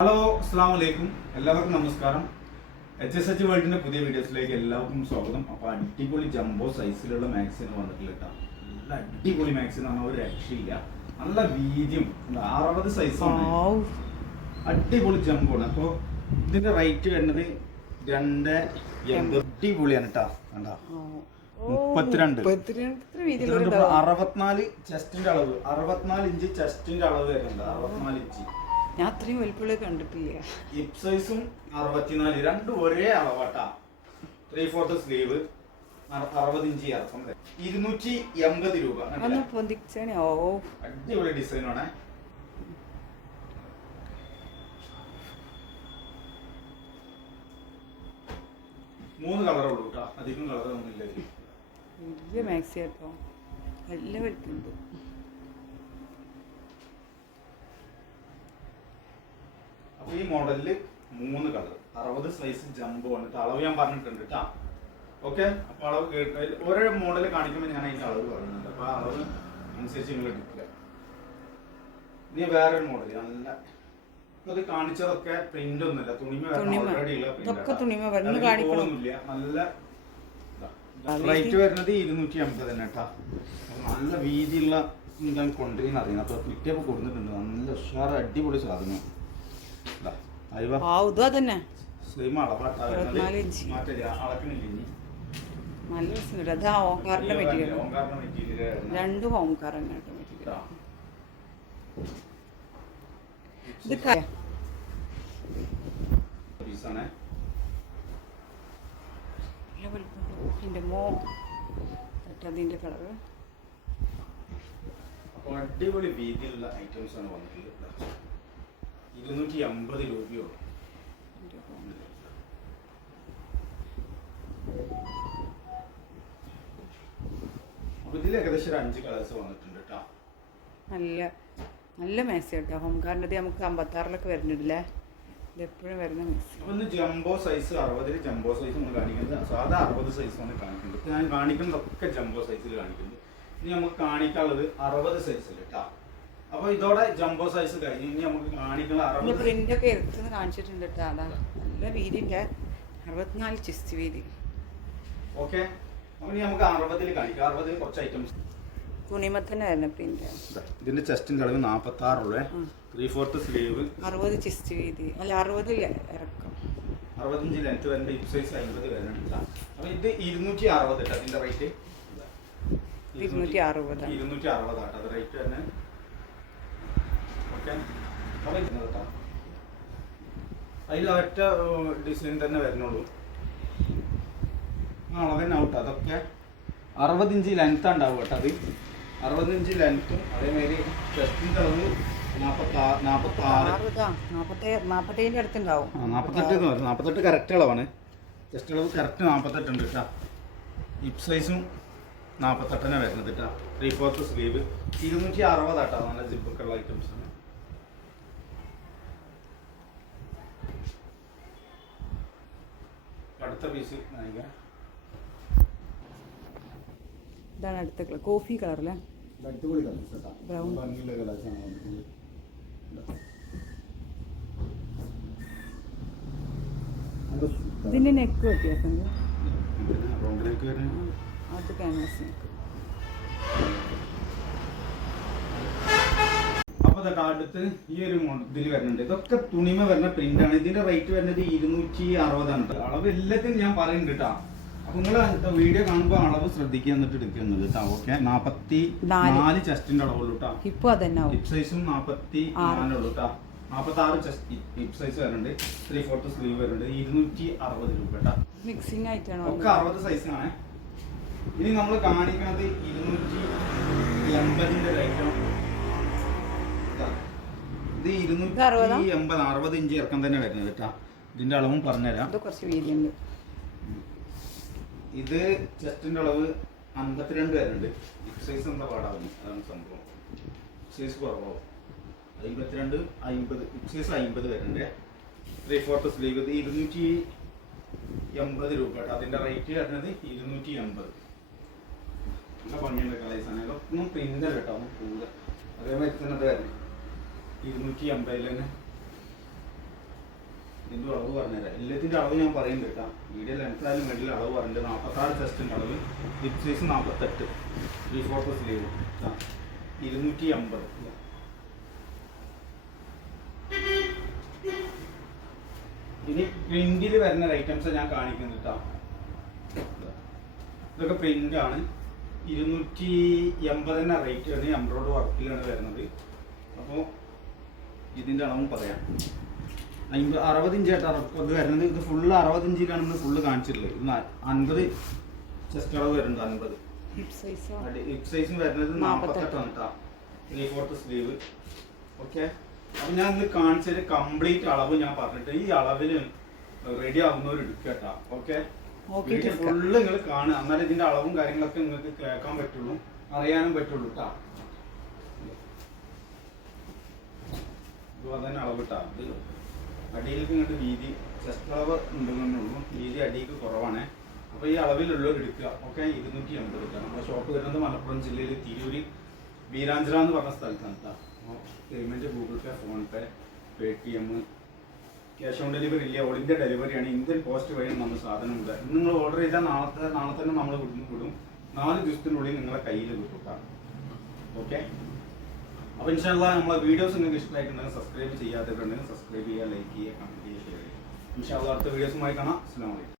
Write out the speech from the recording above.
Hello അസ്സാം വലൈക്കും എല്ലാവർക്കും നമസ്കാരം. എച്ച് എസ് എച്ച് വേൾഡിന്റെ പുതിയ വീഡിയോസിലേക്ക് എല്ലാവർക്കും സ്വാഗതം. അപ്പൊ അടിപൊളി ജംബോ സൈസിലുള്ള മാക്സിന് വന്നിട്ടില്ല കേട്ടോ നല്ല അടിപൊളി മാക്സിൻ ആണ് ഒരു രക്ഷയില്ല. നല്ല വീതിയും അറുപത് സൈസാണ്. അടിപൊളി ജംബോ ആണ്. അപ്പോൾ ഇതിന്റെ റേറ്റ് വരുന്നത് രണ്ട് അടിപൊളിയാണ് കേട്ടോ കണ്ടോ. മുപ്പത്തിരണ്ട്. അറുപത്തിനാല് ചെസ്റ്റിന്റെ അളവ്. അറുപത്തിനാല് ഇഞ്ച് ചെസ്റ്റിന്റെ അളവ് വരുന്നുണ്ട്. അറുപത്തിനാല് ഇഞ്ച് ഞാൻ അത്രയും വലിപ്പുള്ള കണ്ടിട്ടില്ല? ഹിപ് സൈസും അറുപത്തിനാല് രണ്ടും ഒരേ അളവാട്ടാ. ത്രീ ഫോർത്ത് സ്ലീവ് അറുപത് ഇഞ്ച് ഇറക്കം ഇരുന്നൂറ്റി എൺപത് രൂപ ഒന്ന്? പൊന്തിച്ചാണ് ഓ. അടിപൊളി ഡിസൈനാണ് മൂന്ന് കളറേ ഉള്ളൂ കേട്ടോ അധികം കളറൊന്നും ഇല്ല വലിയ മാക്സി കേട്ടോ നല്ല വലിപ്പമുണ്ട്. ഈ മോഡലിൽ മൂന്ന് കളർ അറുപത് സൈസ് ജംബോ വന്നിട്ട് ട്ടോ. അളവ് ഞാൻ പറഞ്ഞിട്ടുണ്ട് കേട്ടാ ഓക്കെ അപ്പൊ അളവ് കേട്ട് ഓരോ മോഡൽ കാണിക്കുമ്പോൾ ഞാൻ അതിന്റെ അളവ് പറയുന്നുണ്ട്. അപ്പൊ ആ അളവ് അനുസരിച്ച് നിങ്ങൾ എടുക്കുക. ഇനി വേറൊരു മോഡൽ നല്ല ഇത് കാണിച്ചതൊക്കെ പ്രിന്റ് ഒന്നുമില്ല. തുണിമ. ഓൾറെഡി ഉള്ള നല്ല റേറ്റ് വരുന്നത് ഇരുന്നൂറ്റി അമ്പത് തന്നെ കേട്ടാ നല്ല വീതിയുള്ള ഇതാണ് കൊണ്ടുവരുന്ന അറിയുന്നത് അപ്പൊ കിട്ടിയപ്പോ കൊടുത്തിട്ടുണ്ട്. നല്ല ഉഷാറ് അടിപൊളി സാധനം. ആ ഇതും അതന്നെ. നല്ല രസമുണ്ട് അതാ ഓങ്കാറിന്റെ മെറ്റീരിയൽ രണ്ട് മെറ്റീരിയൽ രണ്ടും മെറ്റീരിയൽ ഇത്. എന്റെ മോ കളറ് അപ്പോൾ അടിപൊളി വീതിയിലുള്ള ഐറ്റംസ് ആണ് വന്നിട്ടുള്ളത്. ഇരുന്നൂറ്റി അമ്പത് രൂപയോ ഇതിൽ ഏകദേശം ഒരു അഞ്ച് കളേഴ്സ് വന്നിട്ടുണ്ട് കേട്ടോ നല്ല നല്ല മെസ്സി കേട്ടോ ഹോംകാറിന്റെ നമുക്ക് അമ്പത്താറിലൊക്കെ വരുന്നുണ്ടല്ലേ? വരുന്നില്ലേ എപ്പോഴും വരുന്ന മെസ്സി ഒന്ന് ജംബോ സൈസ് അറുപതിൽ ജംബോ സൈസ് നമ്മൾ കാണിക്കുന്നത്. സാധാ അറുപത് സൈസ് ആണ് കാണിക്കുന്നത്. ഞാൻ കാണിക്കുന്നതൊക്കെ ജംബോ സൈസിൽ കാണിക്കുന്നത് ഇനി നമുക്ക് കാണിക്കാനുള്ളത് അറുപത് സൈസിൽ കേട്ടോ അപ്പൊ ഇതോടെ ജംബോ സൈസ് കഴിഞ്ഞു ഇനി നമുക്ക് കാണിക്കുന്ന ഇതിന്റെ അറുപത് പ്രിന്റ് ഒക്കെ എടുത്തുനിന്ന് കാണിച്ചിട്ടുണ്ട് കേട്ടോ അതാ. നല്ല വീതിന്റെ അറുപത്തിനാല് ചിസ്റ്റ് വീതി. ഓക്കെ അപ്പൊ ഇനി നമുക്ക് അറുപതിൽ കാണിക്കാം. അറുപതിൽ കുറച്ച് ഐറ്റംസ് തുണിമ തന്നെ വരുന്ന പ്രിന്റ് ഇതിന്റെ ചെസ്റ്റിന്റെ അളവ് നാൽപ്പത്തി ആറുള്ളേ. ത്രീ ഫോർത്ത് സ്ലീവ് അറുപത് ചെസ്റ്റ് വീതി. അല്ല അറുപത് ഇറക്കം. അറുപത്തഞ്ച് ലെങ്ത് വരുന്നുണ്ട്. ഹിപ് സൈസ് അമ്പത് വരുന്നുണ്ട് അപ്പൊ ഇത് ഇരുന്നൂറ്റി അറുപത് അതിന്റെ റേറ്റ് ഇരുന്നൂറ്റി അറുപത് ഇരുന്നൂറ്റി അറുപതാട്ടോ അത് റേറ്റ് തന്നെ. അപ്പൊ ഇരുന്നത് കേട്ടോ. അതിൽ ഒറ്റ ഡിസൈൻ തന്നെ വരുന്നുള്ളൂ. അളവ് തന്നെ ഔട്ട് അതൊക്കെ അറുപത് ഇഞ്ച് ലെങ്ത് ഉണ്ടാവും കേട്ടോ അത്. അറുപത് ഇഞ്ച് ലെങ്ത്തും അതേമാതിരി ചെസ്റ്റിന്റെ അളവ് നാൽപ്പത്തെട്ട് കറക്റ്റ് അളവാണ്. ചെസ്റ്റ് അളവ് കറക്റ്റ് നാൽപ്പത്തെട്ട് ഉണ്ട് കേട്ടോ. ഹിപ് സൈസും നാൽപ്പത്തെട്ടനെ വരുന്നത് കേട്ടോ. ത്രീ ഫോർത്ത് സ്ലീവ് ഇരുന്നൂറ്റി അറുപതാട്ടോ നല്ല ജിപ്പൊക്കെ ഉള്ള ഐറ്റംസ് ആണ്. അടുത്ത പീസ് ഇതാണ് അടുത്ത കളർ കോഫി അടിപൊളി കളേഴ്സ് കേട്ടോ. ഭംഗിയുള്ള കളേഴ്സാണ് super. ഇതിന്റെ നെക്ക് വ്യത്യാസം അത് ക്യാൻവാസ് നെക്ക് ദാ അടുത്ത് ഈ ഒരു ഇതിൽ വരുന്നുണ്ട്. ഇതൊക്കെ തുണിമ വരുന്ന പ്രിന്റ് ആണ്. ഇതിന്റെ റേറ്റ് വരുന്നത് ഇരുന്നൂറ്റി അറുപതാണ്. അളവ് എല്ലാത്തിനും ഞാൻ പറയുന്നുണ്ട് കേട്ടോ അപ്പൊ നിങ്ങൾ വീഡിയോ കാണുമ്പോൾ അളവ് ശ്രദ്ധിക്കുക എന്നിട്ട് എടുക്കുന്നത് കേട്ടോ ഓക്കെ നാപ്പത്തി നാല്. ചെസ്റ്റിന്റെ അളവുള്ളൂ കേട്ടോ ഇപ്പൊ അതന്നെ ഹിപ് സൈസും നാപ്പത്തി. നാലുള്ളൂ കേട്ടോ നാപ്പത്തി ആറ് ചെസ്റ്റ് ഹിപ് സൈസ് വരുന്നുണ്ട്. ത്രീ ഫോർത്ത് സ്ലീവ് വരുന്നുണ്ട്. ഇരുന്നൂറ്റി അറുപത് രൂപ കേട്ടോ മിക്സിംഗ് ആയിട്ടാണ് ഒക്കെ. അറുപത് സൈസാണ് ഇനി നമ്മൾ കാണിക്കുന്നത് ഇരുന്നൂറ്റി എൺപതിന്റെ ഐറ്റം ഇത് ഇരുന്നൂറ്റി? എൺപത് അറുപത് ഇഞ്ച് ഇറക്കം തന്നെ വരുന്നത് കേട്ടാ. ഇതിന്റെ അളവും പറഞ്ഞുതരാം. ഇത് കുറച്ച് വീതിയുണ്ട്. ഇത് ചെസ്റ്റിന്റെ അളവ് അമ്പത്തിരണ്ട് വരുന്നുണ്ട്. എക്സൈസ് എന്താ പാടാവുന്നു? അതാണ് സംഭവം. സൈസ് കുറവാവും. അമ്പത്തിരണ്ട് അമ്പത് എക്സൈസ് സൈസ് അമ്പത് വരുന്നുണ്ട്. ത്രീ ഫോർത്ത് സ്ലീവ് ഇത് ഇരുന്നൂറ്റി എൺപത് രൂപ കേട്ടോ. അതിന്റെ റേറ്റ് വരുന്നത് ഇരുന്നൂറ്റി എൺപത്. നല്ല ഭംഗിയുള്ള കളേഴ്സാണ് ഇതൊന്നും പ്രിന്റ് കേട്ടോ. ഒന്നും കൂടുതൽ അതേമാതിരി തന്നെ വരുന്നത്. ഇരുന്നൂറ്റി അമ്പതിൽ തന്നെ ഇതിന്റെ അളവ് പറഞ്ഞുതരാം. എല്ലാത്തിന്റെ അളവ് ഞാൻ പറയുന്നുണ്ട് കേട്ടോ. വീഡിയോ ലെൻസായാലും മെഡിൽ അളവ് പറഞ്ഞിട്ട് നാൽപ്പത്താറ് ചെസ്റ്റിന്റെ അളവ് ഹിപ്പ് സൈസ് നാൽപ്പത്തെട്ട് ത്രീ ഫോർത്ത് സ്ലീവ് ഇരുന്നൂറ്റി അമ്പത് ഇനി പ്രിന്റിൽ വരുന്ന ഐറ്റംസ് ഞാൻ കാണിക്കുന്നു ഇതൊക്കെ പ്രിന്റ് ആണ്. ഇരുന്നൂറ്റി എൺപതിന്റെ റേറ്റ് ആണ് എംബ്രോയ്ഡ് വർക്കിലാണ് വരുന്നത്. അപ്പോൾ ഇതിന്റെ അളവും പറയാം. അമ്പത് അറുപത് ഇഞ്ചായിട്ട് അറുപത് വരുന്നത് ഇത് ഫുള്ള് അറുപത് ഇഞ്ചിലാണെന്ന് ഫുള്ള് കാണിച്ചിട്ടുള്ളത്. ഇത് അൻപത് ചെസ്റ്റ് അളവ് വരുന്നുണ്ട് അൻപത്. ഹിപ് സൈസും വരുന്നത് നാൽപ്പത്തെട്ടാണ് കേട്ടോ ത്രീ ഫോർത്ത് സ്ലീവ് ഓക്കെ അപ്പം ഞാൻ ഇന്ന് കാണിച്ചൊരു കംപ്ലീറ്റ് അളവ് ഞാൻ പറഞ്ഞിട്ട് ഈ അളവിൽ റെഡി ആവുന്നവർ എടുക്കുക കേട്ടോ ഓക്കെ. ഫുള്ള് നിങ്ങൾ കാണുക. എന്നാലും ഇതിന്റെ അളവും കാര്യങ്ങളൊക്കെ നിങ്ങൾക്ക് കേൾക്കാൻ പറ്റുള്ളൂ അറിയാനും പറ്റുള്ളൂ കേട്ടോ ഇത് തന്നെ അളവിട്ടാണ് അത് അടിയിലേക്ക് ഇങ്ങോട്ട് വീതി ചെസ്റ്റ് അളവ് ഉണ്ടെന്നുള്ളൂ വീതി അടിയിലേക്ക് കുറവാണ്. അപ്പോൾ ഈ അളവിലുള്ളവർ എടുക്കുക. ഓക്കെ ഇരുന്നൂറ്റി എൺപത് രൂപ നമ്മുടെ ഷോപ്പ് വരുന്നത് മലപ്പുറം ജില്ലയിൽ തിരൂരി വീരാഞ്ചിറ എന്ന് പറഞ്ഞ സ്ഥലത്താണ് കേട്ടോ payment Google Pay PhonePe T M cash on delivery ഇല്ല. ഓൾ ഇന്ത്യ ഡെലിവറിയാണ് ഇന്ത്യൻ പോസ്റ്റ് വഴി നമ്മൾ സാധനം ഉണ്ട് ഇന്ന് നിങ്ങൾ ഓർഡർ ചെയ്താൽ നാളത്തെ നാളെ തന്നെ നമ്മൾ കൊടുക്കും നാല് ദിവസത്തിനുള്ളിൽ നിങ്ങളെ കയ്യിൽ കിട്ടും ഓക്കെ? അപ്പോൾ ഇൻഷാല്ല നമ്മളെ വീഡിയോസ് നിങ്ങൾക്ക് ഇഷ്ടമായിട്ടുണ്ടെങ്കിൽ സബ്സ്ക്രൈബ് ചെയ്യാത്തവരുണ്ടെങ്കിൽ സബ്സ്ക്രൈബ് ചെയ്യുക ലൈക്ക് ചെയ്യുക കമന്റ് ചെയ്യുക ഷെയർ ചെയ്യുക. ഇൻഷാല്ല അടുത്ത വീഡിയോസുമായി കാണാം. അസ്സാം വലൈക്കും